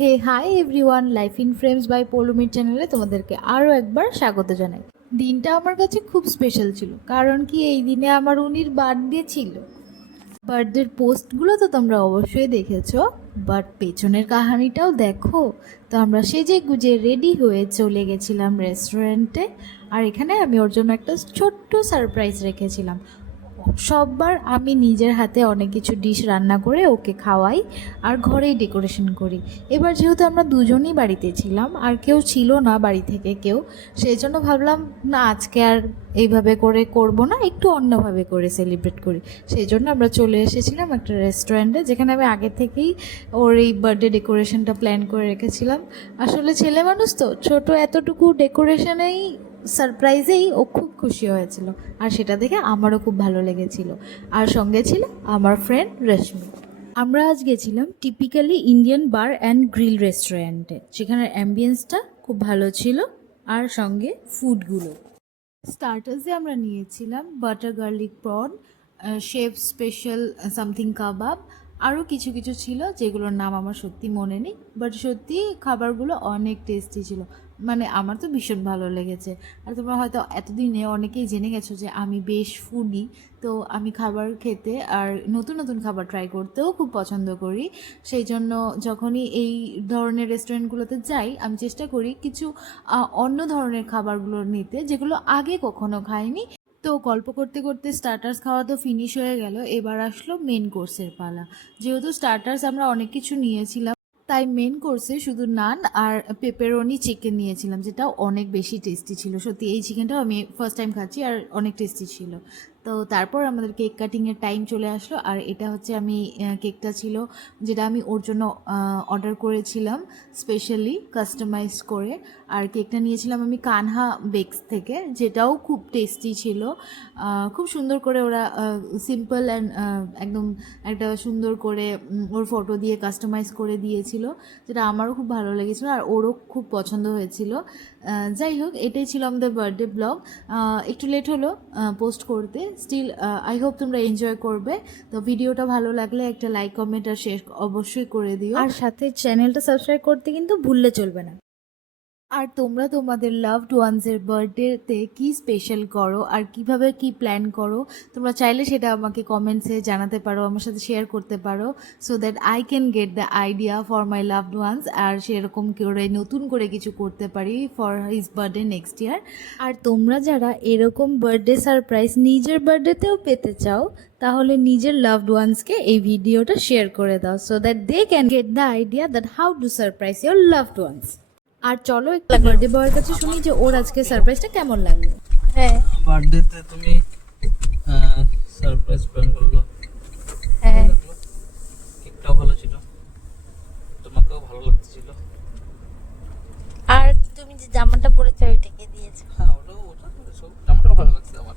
Hey hi everyone, life in frames by পৌলমীর চ্যানেলে তোমাদেরকে আরও একবার স্বাগত জানাই। দিনটা আমার কাছে খুব স্পেশাল ছিল, কারণ কি এই দিনে আমার উনির বার্থডে ছিল। বার্থডের পোস্টগুলো তো তোমরা অবশ্যই দেখেছো, বাট পেছনের কাহিনীটাও দেখো। তো আমরা সেজে গুজে রেডি হয়ে চলে গেছিলাম রেস্টুরেন্টে, আর এখানে আমি ওর জন্য একটা ছোট্ট সারপ্রাইজ রেখেছিলাম। সববার আমি নিজের হাতে অনেক কিছু ডিশ রান্না করে ওকে খাওয়াই আর ঘরেই ডেকোরেশন করি। এবার যেহেতু আমরা দুজনই বাড়িতে ছিলাম আর কেউ ছিল না বাড়ি থেকে কেউ, সেই জন্য ভাবলাম না আজকে আর এইভাবে করে করব না, একটু অন্যভাবে করে সেলিব্রেট করি। সেই জন্য আমরা চলে এসেছিলাম একটা রেস্টুরেন্টে, যেখানে আমি আগে থেকেই ওর এই বার্থডে ডেকোরেশনটা প্ল্যান করে রেখেছিলাম। আসলে ছেলে মানুষ তো, ছোট এতটুকু ডেকোরেশনেই সারপ্রাইজেই ও খুব খুশি হয়েছিল, আর সেটা দেখে আমারও খুব ভালো লেগেছিল। আর সঙ্গে ছিল আমার ফ্রেন্ড রশ্মি। আমরা আজ গেছিলাম typically Indian bar and grill রেস্টুরেন্টে, সেখানের অ্যাম্বিয়েন্সটা খুব ভালো ছিল, আর সঙ্গে ফুডগুলো। স্টার্টার্সে আমরা নিয়েছিলাম butter garlic prawn, chef special something kebab, আরও কিছু কিছু ছিল যেগুলোর নাম আমার সত্যি মনে নেই, বাট সত্যি খাবারগুলো অনেক টেস্টি ছিল। মানে আমার তো ভীষণ ভালো লেগেছে। আর তোমরা হয়তো এতদিনে অনেকেই জেনে গেছো যে আমি বেশ ফুডি, তো আমি খাবার খেতে আর নতুন নতুন খাবার ট্রাই করতেও খুব পছন্দ করি। সেই জন্য যখনই এই ধরনের রেস্টুরেন্টগুলোতে যাই, আমি চেষ্টা করি কিছু অন্য ধরনের খাবারগুলো নিতে, যেগুলো আগে কখনো খাইনি। তো গল্প করতে করতে স্টার্টার্স খাওয়া তো ফিনিশ হয়ে গেল, এবার আসলো মেন কোর্সের পালা। যেহেতু স্টার্টার্স আমরা অনেক কিছু নিয়েছিলাম, তাই মেন কোর্সে শুধু নান আর পেপারোনি চিকেন নিয়েছিলাম, যেটা অনেক বেশি টেস্টি ছিল। সত্যি এই চিকেনটাও আমি ফার্স্ট টাইম খাচ্ছি, আর অনেক টেস্টি ছিল। তো তারপর আমাদের কেক কাটিংয়ের টাইম চলে আসলো, আর এটা হচ্ছে কেকটা ছিল যেটা আমি ওর জন্য অর্ডার করেছিলাম স্পেশালি কাস্টমাইজ করে। আর কেকটা নিয়েছিলাম আমি কানহা বেকস থেকে, যেটাও খুব টেস্টি ছিল। খুব সুন্দর করে ওরা সিম্পল অ্যান্ড একদম একটা সুন্দর করে ওর ফটো দিয়ে কাস্টমাইজ করে দিয়েছিল, যেটা আমারও খুব ভালো লেগেছিলো আর ওরও খুব পছন্দ হয়েছিল। যাই হোক, এটাই ছিল আমাদের বার্থডে ব্লগ। একটু লেট হলো পোস্ট করতে, স্টিল আই হোপ তোমরা এনজয় করবে। তো ভিডিওটা ভালো লাগলে একটা লাইক কমেন্ট আর শেয়ার অবশ্যই করে দিও, আর সাথে চ্যানেলটা সাবস্ক্রাইব করতে কিন্তু ভুললে চলবে না। আর তোমরা তোমাদের লাভড ওয়ান্সের বার্থডেতে কী স্পেশাল করো আর কিভাবে কি প্ল্যান করো, তোমরা চাইলে সেটা আমাকে কমেন্টসে জানাতে পারো, আমার সাথে শেয়ার করতে পারো, so that I can get the idea for my loved ones, আর সেরকম করে নতুন করে কিছু করতে পারি for his birthday next year. আর তোমরা যারা এরকম বার্থডে সারপ্রাইজ নিজের বার্থডেতেও পেতে চাও, তাহলে নিজের লাভড ওয়ান্সকে এই ভিডিওটা শেয়ার করে দাও, so that they can get the idea that how to surprise your loved ones. আর চলো একটু বার্থডে বয়ের কাছে শুনি যে ওর আজকে সারপ্রাইজটা কেমন লাগলো। হ্যাঁ, বার্থডেতে তুমি সারপ্রাইজ প্ল্যান করলো, হ্যাঁ, কেকটাও ভালো ছিল, তোমাকেও ভালো লাগছিল। আর তুমি যে জামাটা পরেছো ওইটাকে দিয়েছো। হ্যাঁ, ওটা সব জামাটাও ভালো লাগছে আমার।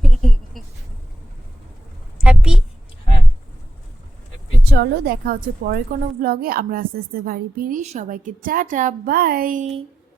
হ্যাপি। হ্যাঁ, হ্যাপি। চলো দেখা হচ্ছে পরের কোনো ব্লগে। আমরা আস্তে আস্তে বাড়ি ফিরি। সবাইকে টাটা, বাই।